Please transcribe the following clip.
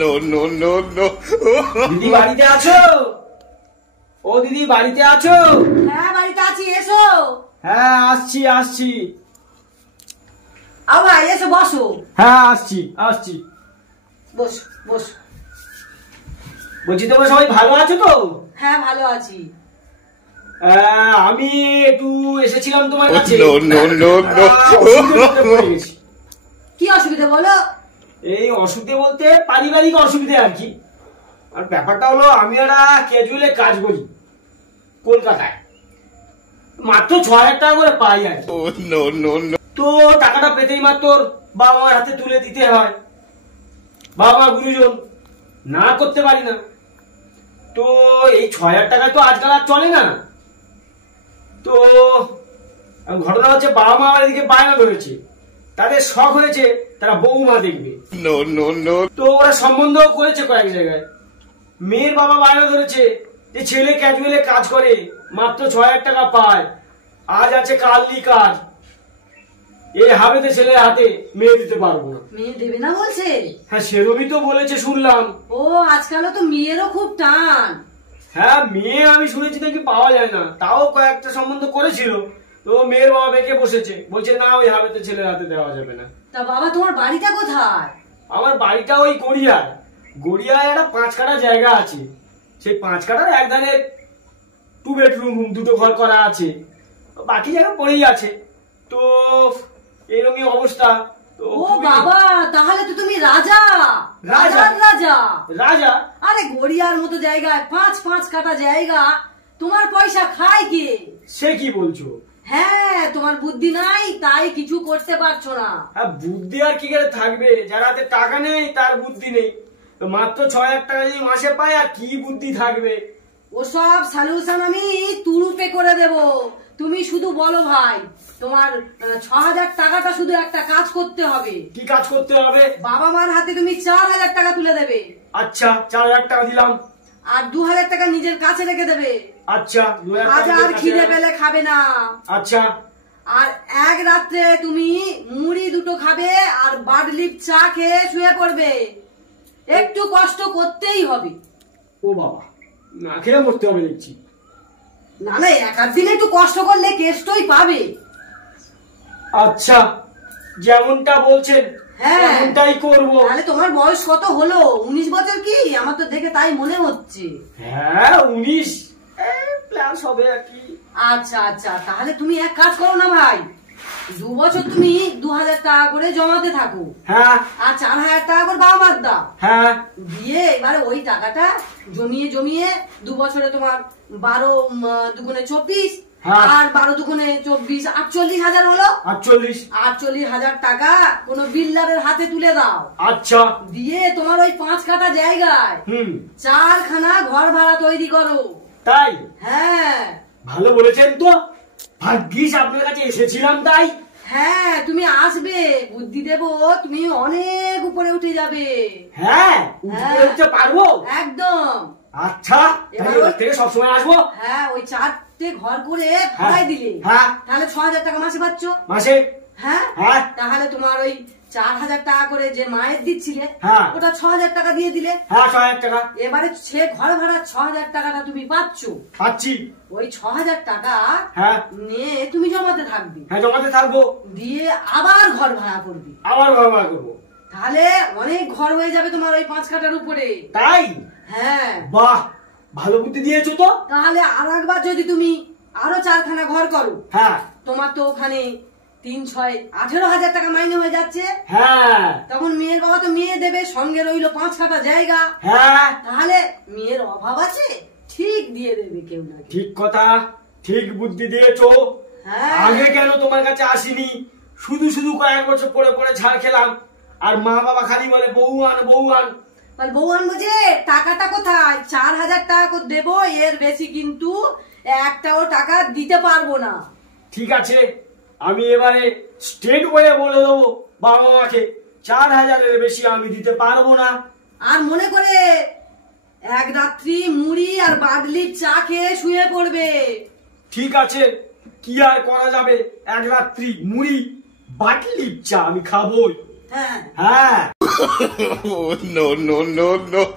No no no no. দিদি বাড়িতে আছো? ও দিদি বাড়িতে আছো? হ্যাঁ বাড়িতে আছি, এসো। হ্যাঁ আসছি আসছি। আও ভাই এসো, বসো। হ্যাঁ আসছি আসছি। বসো বসো। বলছি তোমরা সবাই ভালো আছো তো? হ্যাঁ ভালো আছি। আমি একটু এসেছিলাম তোমার কাছে। No no no no. কি অসুবিধা বলো? এই অসুবিধে বলতে পারিবারিক অসুবিধে আর কি। আর ব্যাপারটা হলো আমি একটা ক্যাজুয়ালে কাজ করি কলকাতায়, মাত্র ৬,০০০ টাকা করে পাই আর কি। No no no. তো টাকাটা পেতেই মাত্র বাবা মার হাতে তুলে দিতে হয়। বাবা মা গুরুজন, না করতে পারি না। তো এই ৬,০০০ টাকা তো আজকাল আর চলে না। তো ঘটনা হচ্ছে বাবা মা আমার এদিকে বায়না ধরেছে, তাদের শখ হয়েছে তারা বৌমা দেখবে। No no no. তো ওরা সম্বন্ধ করেছে কয়েক জায়গায়। মেয়ের বাবা বায়না ধরেছে যে ছেলে ক্যাজুয়ালে কাজ করে, মাত্র ৬,০০০ টাকা পায়, আজ আছে কাল নি কাজ, এই হাবেতে ছেলের হাতে মেয়ে দিতে পারবো না। মেয়ে দেবে না বলছে? হ্যাঁ সেরকমই তো বলেছে শুনলাম। ও আজকালও তো মেয়েরও খুব টান। হ্যাঁ মেয়ে আমি শুনেছি নাকি পাওয়া যায় না, তাও কয়েকটা সম্বন্ধ করেছিল। তো মেয়ের বাবা বেঁকে বসেছে, বলছে না ওই হাবেতে ছেলের হাতে দেওয়া যাবে না। তা বাবা তোমার বাড়িটা কোথায়? আমার বাড়িটা ওই গড়িয়ায়। গড়িয়ায় একটা ৫ কাঠা জায়গা আছে। সেই ৫ কাঠার এক ধারে 2 বেডরুম 2টো ঘর করা আছে, বাকি জায়গা পড়েই আছে। তো এরকমই অবস্থা। তো ও বাবা, তাহলে তো তুমি রাজা। রাজা? রাজা রাজা? আরে গড়িয়ার মতো জায়গায় ৫ কাঠা জায়গা, তোমার পয়সা খায় কে? সে কি বলছো? হ্যাঁ তোমার বুদ্ধি নাই তাই কিছু করতে পারছো না। হ্যাঁ বুদ্ধি আর কি করে থাকবে, যার হাতে টাকা নেই তার বুদ্ধি নেই। তো মাত্র ৬,০০০ টাকা যদি মাসে পায় আর কি বুদ্ধি থাকবে। ওসব সলিউশন আমি তুরুপে করে দেব, তুমি শুধু বলো ভাই। তোমার ৬,০০০ টাকাটা শুধু একটা কাজ করতে হবে। কি কাজ করতে হবে? বাবা মার হাতে তুমি ৪,০০০ টাকা তুলে দেবে। আচ্ছা ৪,০০০ টাকা দিলাম। আর ২,০০০ টাকা নিজের কাছে রেখে দেবে। আচ্ছা ২,০০০ টাকা হাজার খিদে পেলে খাবে না। আচ্ছা। আর এক রাত্রে তুমি মুড়ি ২টো খাবে আর বাডলিপ চা খেয়ে শুয়ে পড়বে। একটু কষ্ট করতেই হবে। ও বাবা, না খেয়ে মরতে হবে দেখছি। না না, এক আধ দিন একটু কষ্ট করলে কেষ্টই পাবে। আচ্ছা যেমনটা বলছেন হ্যাঁ তেমনটাই করবো। তাহলে তোমার বয়স কত হলো? ১৯ বছর কি? আমার তো দেখে তাই মনে হচ্ছে। হ্যাঁ ১৯ প্লাস হবে আর কি। আচ্ছা আচ্ছা, তাহলে তুমি এক কাজ করো না ভাই, ২ বছর তুমি ২,০০০ টাকা করে জমাতে থাকো। হ্যাঁ আর ৪,০০০ টাকা করে বাবা মার দাও। হ্যাঁ দিয়ে এবারে ওই টাকাটা জমিয়ে জমিয়ে ২ বছরে তোমার ১২ দুগুণে ২৪, আর ১২ দুগুণে ২৪, ৪৮,০০০ হলো। ৪৮,০০০ টাকা কোন বিল্ডারের হাতে তুলে দাও। আচ্ছা। দিয়ে তোমার ওই ৫ কাঠা জায়গায় ৪খানা ঘর ভাড়া তৈরি করো। তাই? হ্যাঁ ভালো বলেছেন তো, ভাগ্যিস আপনার কাছে এসেছিলাম তাই। হ্যাঁ তুমি আসবে, বুদ্ধি দেব, তুমি অনেক উপরে উঠে যাবে। হ্যাঁ উপরে উঠতে পারবো একদম। আচ্ছা এবার থেকে সবসময় আসবো। হ্যাঁ ওই ৪টে ঘর করে ভাড়াই দিলে তাহলে ৬,০০০ টাকা মাসে পাচ্ছ। মাসে? হ্যাঁ তাহলে তোমার ওই ৪,০০০ টাকা করে যে মায়ের দিচ্ছিলে ওটা ৬,০০০ টাকা দিয়ে দিলে। হ্যাঁ ৬,০০০ টাকা। এবারে সে ঘর ভাড়া ৬,০০০ টাকাটা তুমি পাচ্ছি। ওই ৬,০০০ টাকা নিয়ে তুমি জমাতে থাকবে। হ্যাঁ জমাতে থাকবো। দিয়ে আবার ঘর ভাড়া করবি। আবার ঘর ভাড়া করবো। তাহলে অনেক ঘর হয়ে যাবে তোমার ওই ৫ কাঠার উপরে। তাই? হ্যাঁ। বাহ, ভালো বুদ্ধি দিয়েছো তো। তাহলে আর একবার যদি তুমি আরো ৪খানা ঘর করো, হ্যাঁ তোমার তো ওখানে ৩, ৬, ১৮,০০০ টাকা মাইনে হয়ে যাচ্ছে। হ্যাঁ তখন মেয়ের বাবা তো মেয়ে দেবে, সঙ্গে রইলো ৫ কাঠা জায়গা। হ্যাঁ তাহলে মেয়ের অভাব আছে, ঠিক দিয়ে দেবে কেউ না। ঠিক কথা, ঠিক বুদ্ধি দিয়েছো। আগে কেন তোমার কাছে আসিনি? শুধু শুধু কয়েক বছর পরে পরে ঝাড় খেলাম, আর মা বাবা খালি বলে বউ আন বউ আন। বউ আনবো যে, টাকাটা কোথায়? ৪,০০০ টাকা দেবো, এর বেশি কিন্তু একটাও টাকা দিতে পারবো না। ঠিক আছে, আমি এবারে স্টেট ওয়ে বলে দেবো বাবা মাকে ৪,০০০-এর বেশি আমি দিতে পারবো না। আর মনে করে এক রাত্রি মুড়ি আর বাদলির চা খেয়ে শুয়ে পড়বে। ঠিক আছে, কি আর করা যাবে, এক রাত্রি মুড়ি বাদলির চা আমি খাবোই। হ্যাঁ হ্যাঁ। no, no, no, no.